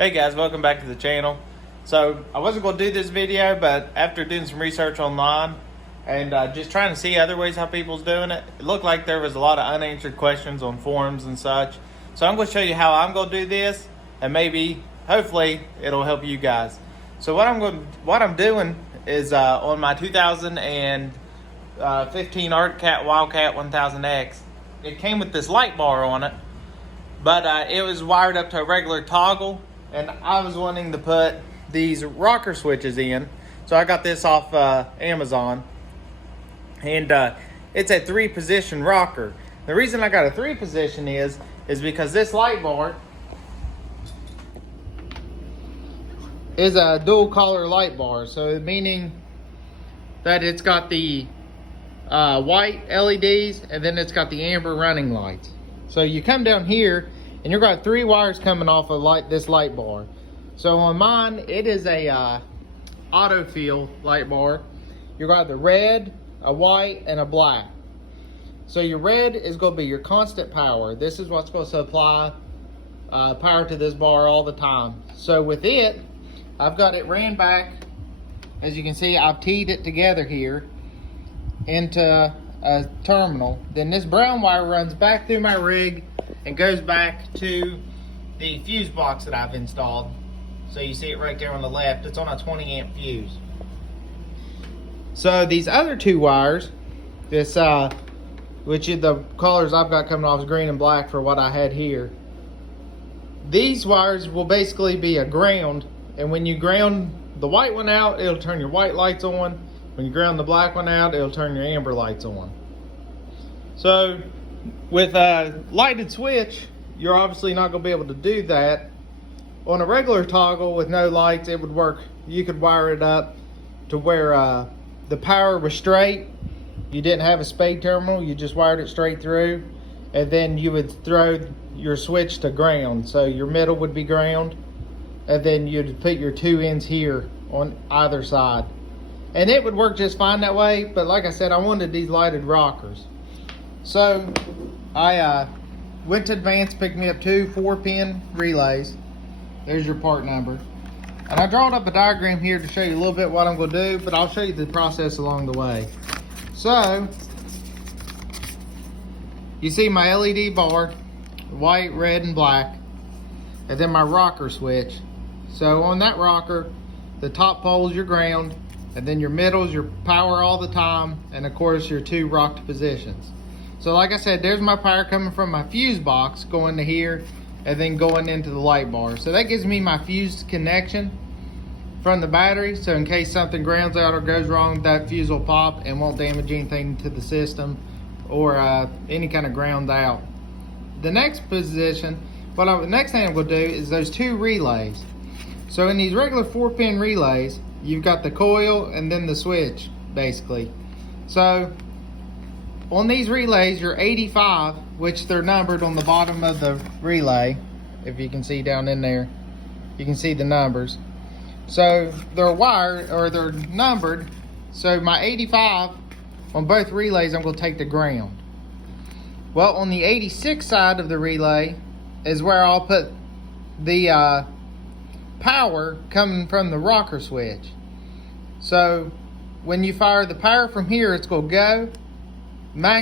Hey guys, welcome back to the channel. So I wasn't going to do this video, but after doing some research online and just trying to see other ways how people's doing it, it looked like there was a lot of unanswered questions on forums and such. So I'm going to show you how I'm going to do this, and maybe, hopefully, it'll help you guys. So what I'm doing is on my 2015 Articcat Wildcat 1000X, it came with this light bar on it, but it was wired up to a regular toggle. And I was wanting to put these rocker switches in. So I got this off Amazon. And it's a 3-position rocker. The reason I got a 3-position is because this light bar is a dual color light bar. So meaning that it's got the white LEDs and then it's got the amber running lights. So you come down here and you've got 3 wires coming off of this light bar. So on mine, it is a auto feel light bar. You've got the red, a white, and a black. So your red is going to be your constant power. This is what's going to supply power to this bar all the time. So with it, I've got it ran back. As you can see, I've teed it together here into a terminal. Then this brown wire runs back through my rig and goes back to the fuse box that I've installed. So you see it right there on the left. It's on a 20 amp fuse. So these other 2 wires, this which is the colors I've got coming off is green and black for what I had here. These wires will basically be a ground, and when you ground the white one out, it'll turn your white lights on. When you ground the black one out, it'll turn your amber lights on. So with a lighted switch, you're obviously not going to be able to do that. On a regular toggle with no lights, it would work. You could wire it up to where the power was straight. You didn't have a spade terminal, you just wired it straight through, and then you would throw your switch to ground. So your middle would be ground, and then you'd put your 2 ends here on either side. And it would work just fine that way, but like I said, I wanted these lighted rockers. So I went to Advance, picked me up 2 4-pin relays. There's your part number. And I drawed up a diagram here to show you a little bit what I'm going to do, but I'll show you the process along the way. So, you see my LED bar, white, red, and black, and then my rocker switch. So on that rocker, the top pole is your ground, and then your middle is your power all the time, and of course your 2 rocked positions. So like I said, there's my power coming from my fuse box going to here and then going into the light bar. So that gives me my fuse connection from the battery. So in case something grounds out or goes wrong, that fuse will pop and won't damage anything to the system or any kind of ground out. The next position, the next thing I'm going to do is those 2 relays. So in these regular 4-pin relays, you've got the coil and then the switch basically. So on these relays, you're 85, which they're numbered on the bottom of the relay. If you can see down in there, you can see the numbers. So they're wired, or they're numbered. So my 85 on both relays, I'm going to take to ground. Well, on the 86 side of the relay is where I'll put the power coming from the rocker switch. So when you fire the power from here, it's going to go put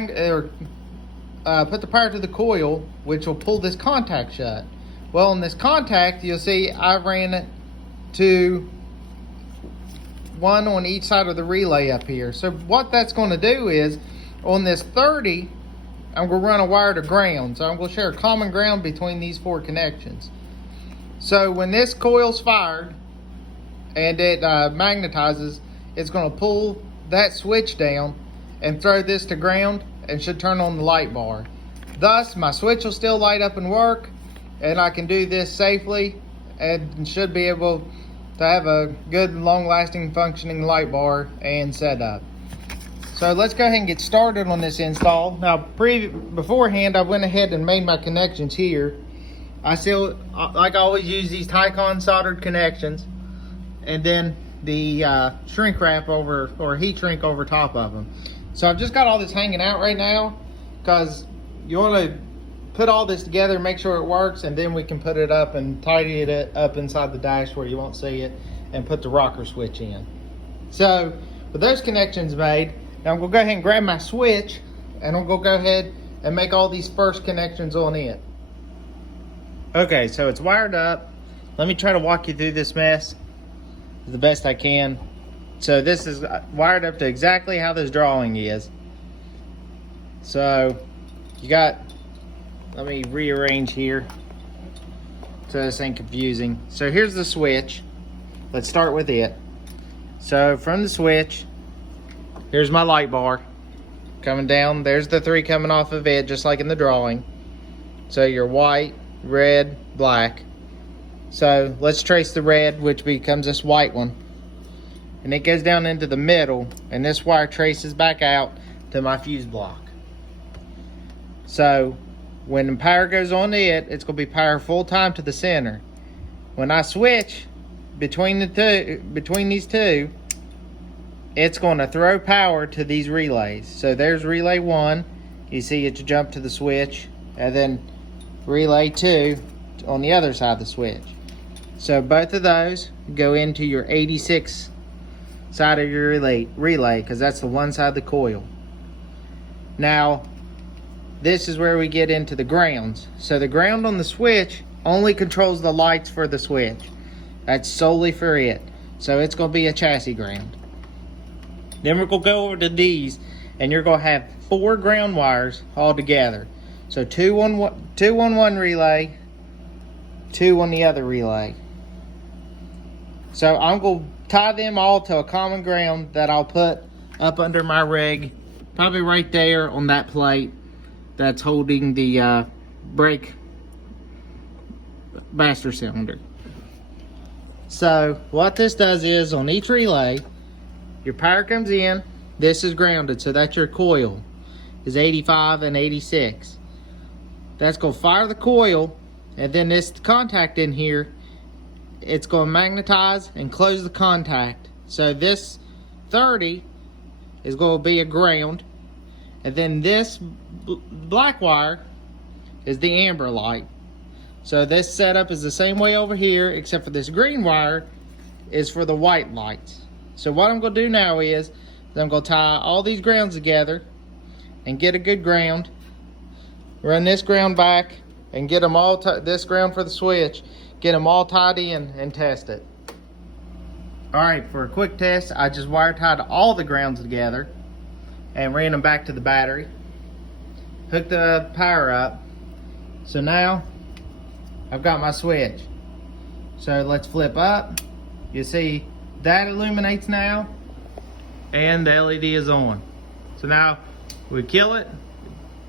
the power to the coil, which will pull this contact shut. Well, in this contact, you'll see I ran it to 1 on each side of the relay up here. So what that's going to do is, on this 30, I'm going to run a wire to ground. So I'm going to share a common ground between these 4 connections. So when this coil's fired and it magnetizes, it's going to pull that switch down and throw this to ground and should turn on the light bar. Thus, my switch will still light up and work, and I can do this safely and should be able to have a good, long-lasting, functioning light bar and setup. So let's go ahead and get started on this install. Now, beforehand, I went ahead and made my connections here. I still, like I always, use these Tycon soldered connections, and then the shrink wrap over, or heat shrink over top of them. So I've just got all this hanging out right now because you want to put all this together, make sure it works, and then we can put it up and tidy it up inside the dash where you won't see it, and put the rocker switch in. So with those connections made, now I'm gonna go ahead and grab my switch, and I'm gonna go ahead and make all these first connections on it. Okay, so it's wired up. Let me try to walk you through this mess the best I can. So this is wired up to exactly how this drawing is. So you got, let me rearrange here so this ain't confusing. So here's the switch. Let's start with it. So from the switch, here's my light bar coming down. There's the 3 coming off of it, just like in the drawing. So your white, red, black. So let's trace the red, which becomes this white one. And it goes down into the middle, and this wire traces back out to my fuse block. So when the power goes on it, it's going to be power full time to the center. When I switch between these two, it's going to throw power to these relays. So there's relay 1. You see it jump to the switch, and then relay 2 on the other side of the switch. So both of those go into your 86 side of your relay, because that's the one side of the coil. Now this is where we get into the grounds. So the ground on the switch only controls the lights for the switch. That's solely for it. So it's going to be a chassis ground. Then we're going to go over to these, and you're going to have 4 ground wires all together. So 2 on one relay, 2 on the other relay. So I'm going to tie them all to a common ground that I'll put up under my rig, probably right there on that plate that's holding the brake master cylinder. So what this does is, on each relay, your power comes in, this is grounded, so that's your coil, is 85 and 86. That's going to fire the coil, and then this contact in here, it's going to magnetize and close the contact. So this 30 is going to be a ground, and then this black wire is the amber light. So this setup is the same way over here, except for this green wire is for the white lights. So what I'm going to do now is I'm going to tie all these grounds together and get a good ground, run this ground back, and get them all, this ground for the switch, get them all tied in and test it. Alright, for a quick test, I just wire tied all the grounds together and ran them back to the battery, hooked the power up. So now I've got my switch. So let's flip up. You see that illuminates now, and the LED is on. So now we kill it,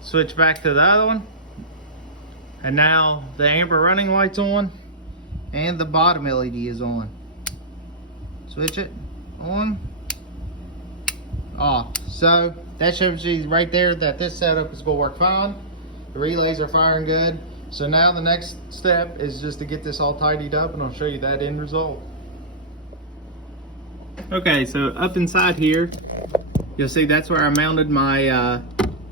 switch back to the other one, and now the amber running light's on, and the bottom LED is on. Switch it on, off. So that shows you right there that this setup is going to work fine. The relays are firing good. So now the next step is just to get this all tidied up, and I'll show you that end result. Okay, so up inside here, you'll see that's where I mounted my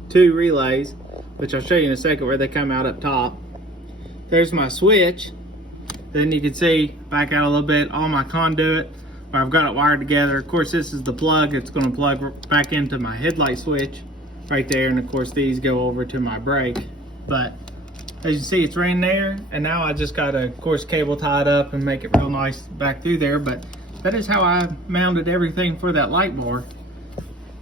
2 relays, which I'll show you in a second where they come out up top. There's my switch. Then you can see back out a little bit all my conduit where I've got it wired together. Of course, this is the plug. It's going to plug back into my headlight switch right there, and of course these go over to my brake. But as you see, it's ran there, and now I just got a, of course, cable tied up and make it real nice back through there. But that is how I mounted everything for that light bar.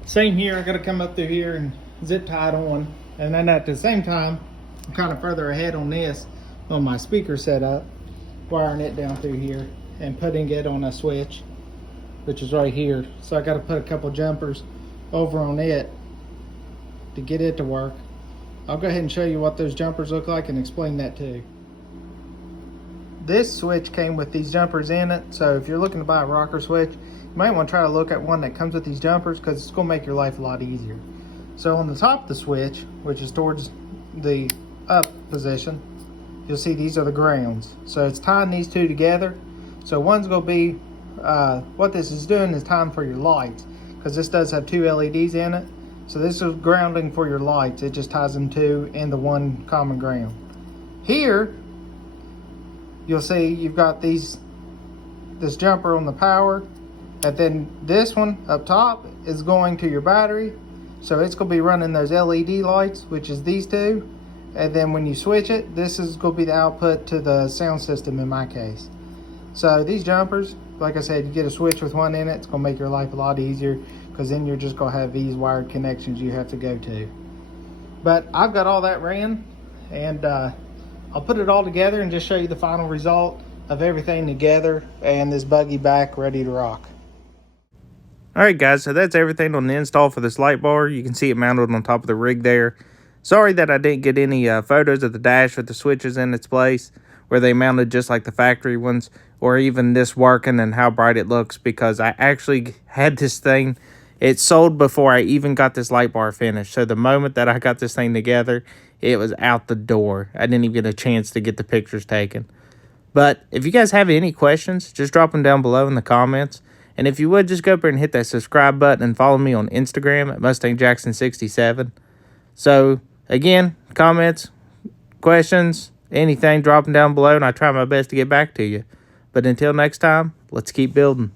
Same here, I got to come up through here and zip tie it on, and then at the same time, I'm kind of further ahead on this, on my speaker setup, wiring it down through here and putting it on a switch, which is right here. So I got to put a couple jumpers over on it to get it to work. I'll go ahead and show you what those jumpers look like and explain that too. This switch came with these jumpers in it, so if you're looking to buy a rocker switch, you might want to try to look at one that comes with these jumpers, because it's going to make your life a lot easier. So on the top of the switch, which is towards the up position, you'll see these are the grounds. So it's tying these 2 together. So one's going to be, what this is doing is time for your lights, because this does have 2 LEDs in it. So this is grounding for your lights. It just ties them two in the one common ground. Here, you'll see you've got this jumper on the power, and then this one up top is going to your battery. So it's going to be running those LED lights, which is these two. And then when you switch it, this is going to be the output to the sound system in my case. So these jumpers, like I said, you get a switch with one in it. It's going to make your life a lot easier, because then you're just going to have these wired connections you have to go to. But I've got all that ran, and I'll put it all together and just show you the final result of everything together and this buggy back ready to rock. Alright guys, so that's everything on the install for this light bar. You can see it mounted on top of the rig there. Sorry that I didn't get any photos of the dash with the switches in its place, where they mounted just like the factory ones, or even this working and how bright it looks, because I actually had this thing, it sold before I even got this light bar finished. So the moment that I got this thing together, it was out the door. I didn't even get a chance to get the pictures taken. But if you guys have any questions, just drop them down below in the comments. And if you would, just go up there and hit that subscribe button and follow me on Instagram at MustangJackson67. So, again, comments, questions, anything, drop them down below, and I try my best to get back to you. But until next time, let's keep building.